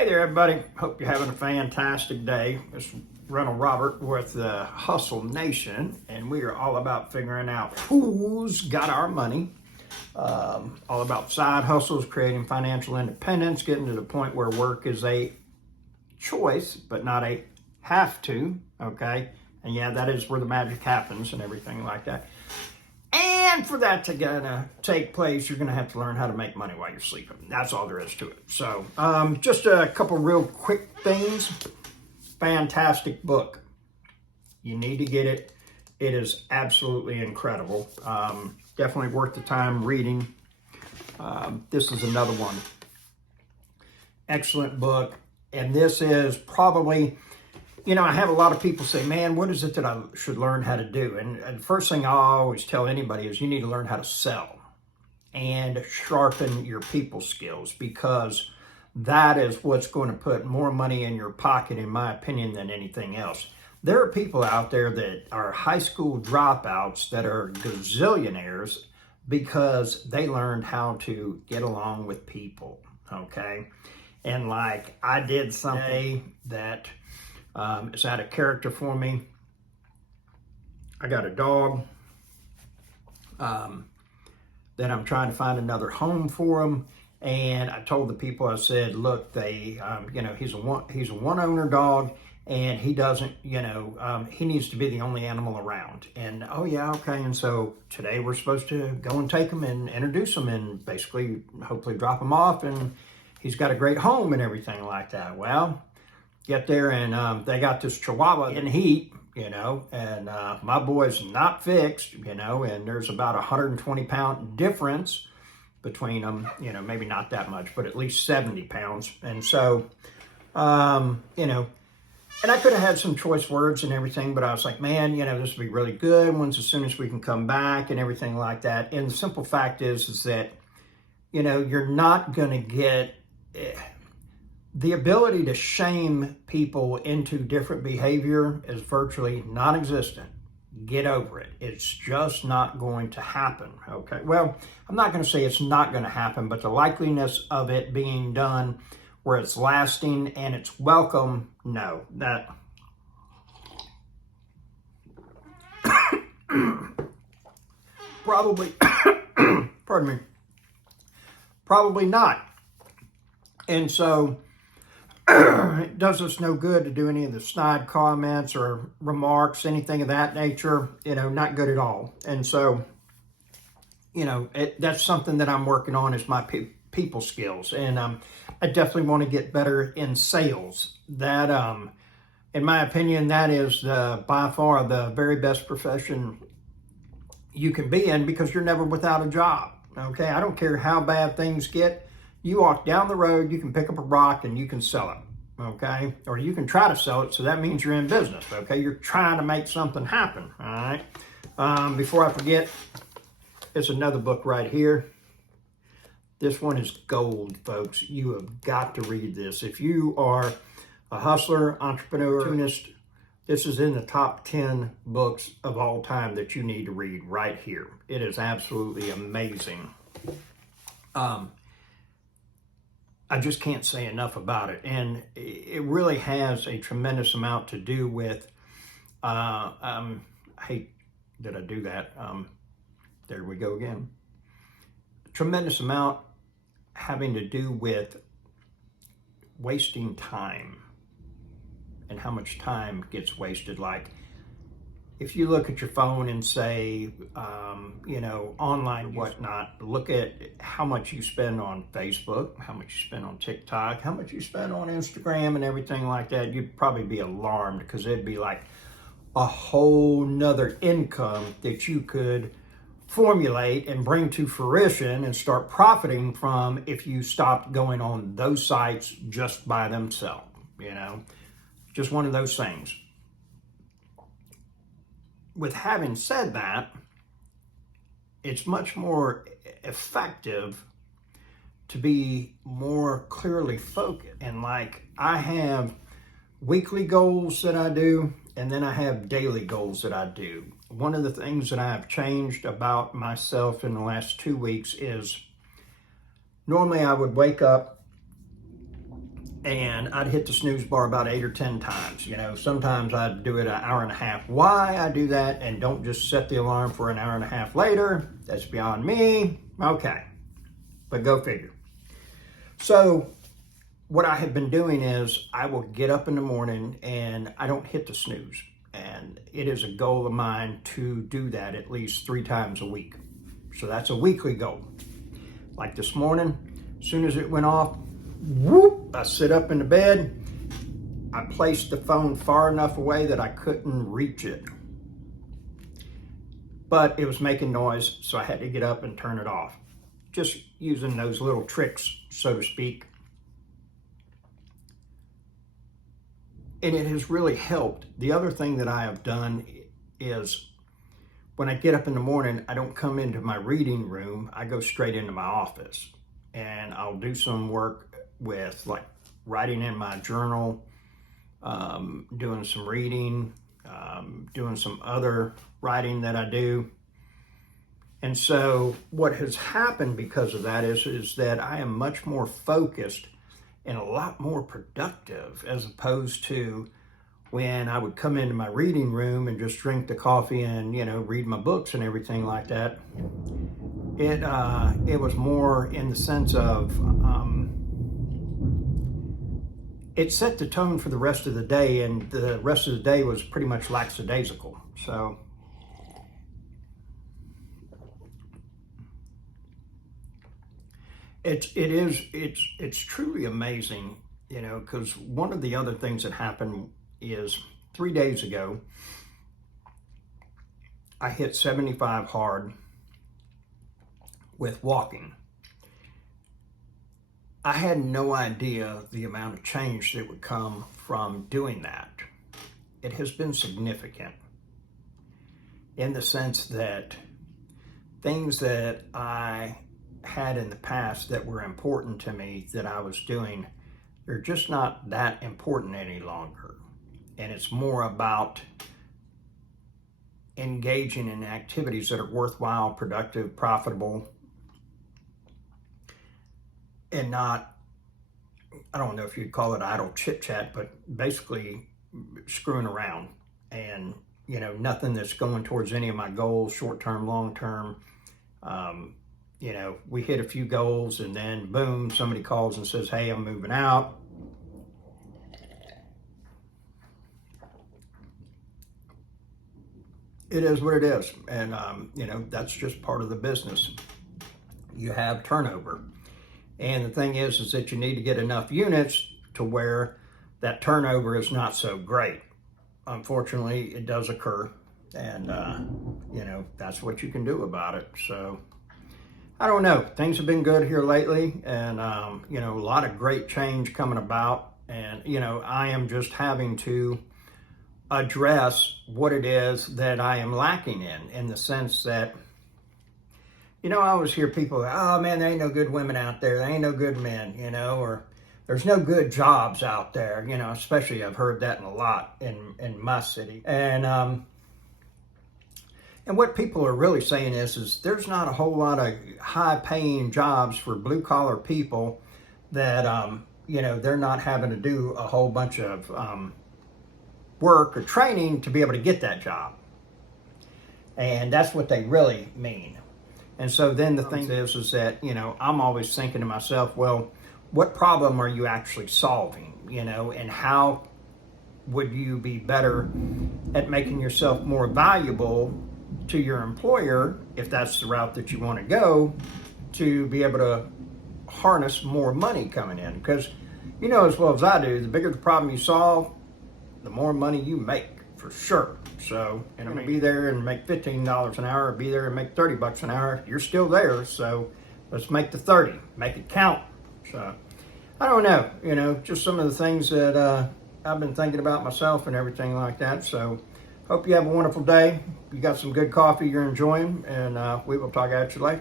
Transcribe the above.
Hey there, everybody. Hope you're having a fantastic day. It's Rental Robert with the Hustle Nation, and we are all about figuring out who's got our money. All about side hustles, creating financial independence, getting to the point where work is a choice, but not a have to, okay? And yeah, that is where the magic happens and everything like that. And for that to gonna take place, you're gonna have to learn how to make money while you're sleeping. That's all there is to it. So, just a couple real quick things. Fantastic book. You need to get it. It is absolutely incredible. Definitely worth the time reading. This is another one. Excellent book. And this is probably, I have a lot of people say, man, what is it that I should learn how to do? And the first thing I always tell anybody is you need to learn how to sell and sharpen your people skills, because that is what's going to put more money in your pocket, in my opinion, than anything else. There are people out there that are high school dropouts that are gazillionaires because they learned how to get along with people, okay? And like I did something that is out of character for me. I got a dog that I'm trying to find another home for him. And I told the people, I said, look, he's a one owner dog, and he doesn't, he needs to be the only animal around. And, oh yeah, okay. And so today we're supposed to go and take him and introduce him and basically hopefully drop him off. And he's got a great home and everything like that. Well, get there and they got this Chihuahua in heat, and my boy's not fixed, and there's about 120-pound difference between them, maybe not that much, but at least 70 pounds. And so, and I could have had some choice words and everything, but I was like, man, this would be really good once as soon as we can come back and everything like that. And the simple fact is that, you're not going to get the ability to shame people into different behavior is virtually non-existent. Get over it. It's just not going to happen, okay? Well, I'm not going to say it's not going to happen, but the likeliness of it being done where it's lasting and it's welcome, no. That probably, pardon me, probably not. And so it does us no good to do any of the snide comments or remarks, anything of that nature, not good at all. And so, that's something that I'm working on, is my people skills. And I definitely want to get better in sales. That, in my opinion, that is by far the very best profession you can be in, because you're never without a job. Okay, I don't care how bad things get. You walk down the road, you can pick up a rock and you can sell it, okay? Or you can try to sell it, so that means you're in business, okay? You're trying to make something happen, all right? Before I forget, there's another book right here. This one is gold, folks. You have got to read this. If you are a hustler, entrepreneur, opportunist, this is in the top 10 books of all time that you need to read right here. It is absolutely amazing. I just can't say enough about it. And it really has a tremendous amount to do with, I hate that I do that. There we go again. Tremendous amount having to do with wasting time and how much time gets wasted. Like, if you look at your phone and say, online, whatnot, look at how much you spend on Facebook, how much you spend on TikTok, how much you spend on Instagram and everything like that, you'd probably be alarmed, because it'd be like a whole nother income that you could formulate and bring to fruition and start profiting from if you stopped going on those sites just by themselves, just one of those things. With having said that, it's much more effective to be more clearly focused. And like, I have weekly goals that I do, and then I have daily goals that I do. One of the things that I've changed about myself in the last 2 weeks is, normally I would wake up and I'd hit the snooze bar about 8 or 10 times. You know, sometimes I'd do it an hour and a half. Why I do that and don't just set the alarm for an hour and a half later, that's beyond me. Okay, but go figure. So what I have been doing is I will get up in the morning and I don't hit the snooze. And it is a goal of mine to do that at least 3 times a week. So that's a weekly goal. Like this morning, as soon as it went off, whoop, I sit up in the bed. I placed the phone far enough away that I couldn't reach it. But it was making noise, so I had to get up and turn it off. Just using those little tricks, so to speak. And it has really helped. The other thing that I have done is when I get up in the morning, I don't come into my reading room. I go straight into my office. And I'll do some work with like writing in my journal, doing some reading, doing some other writing that I do. And so what has happened because of that is that I am much more focused and a lot more productive, as opposed to when I would come into my reading room and just drink the coffee and, you know, read my books and everything like that. It was more in the sense of it set the tone for the rest of the day, and the rest of the day was pretty much lackadaisical. So it's truly amazing, you know, because one of the other things that happened is 3 days ago, I hit 75 hard with walking. I had no idea the amount of change that would come from doing that. It has been significant in the sense that things that I had in the past that were important to me that I was doing, they're just not that important any longer. And it's more about engaging in activities that are worthwhile, productive, profitable, and not, I don't know if you'd call it idle chit chat, but basically screwing around and, you know, nothing that's going towards any of my goals, short-term, long-term. You know, we hit a few goals and then boom, somebody calls and says, hey, I'm moving out. It is what it is. And, you know, that's just part of the business. You have turnover. And the thing is that you need to get enough units to where that turnover is not so great. Unfortunately, it does occur. And, you know, that's what you can do about it. So, I don't know. Things have been good here lately. And, you know, a lot of great change coming about. And, you know, I am just having to address what it is that I am lacking in the sense that, you know, I always hear people, oh man, there ain't no good women out there. There ain't no good men, you know, or there's no good jobs out there, you know, especially I've heard that a lot in my city. And what people are really saying is there's not a whole lot of high paying jobs for blue collar people that, you know, they're not having to do a whole bunch of work or training to be able to get that job. And that's what they really mean. And so then the thing is that, you know, I'm always thinking to myself, well, what problem are you actually solving, you know, and how would you be better at making yourself more valuable to your employer, if that's the route that you want to go, to be able to harness more money coming in? Because you know as well as I do, the bigger the problem you solve, the more money you make, for sure. So, and I'm gonna be there and make $15 an hour, or be there and make $30 an hour. You're still there, so let's make the 30, make it count. So, I don't know, you know, just some of the things that I've been thinking about myself and everything like that. So, hope you have a wonderful day. You got some good coffee you're enjoying, and we will talk at you later.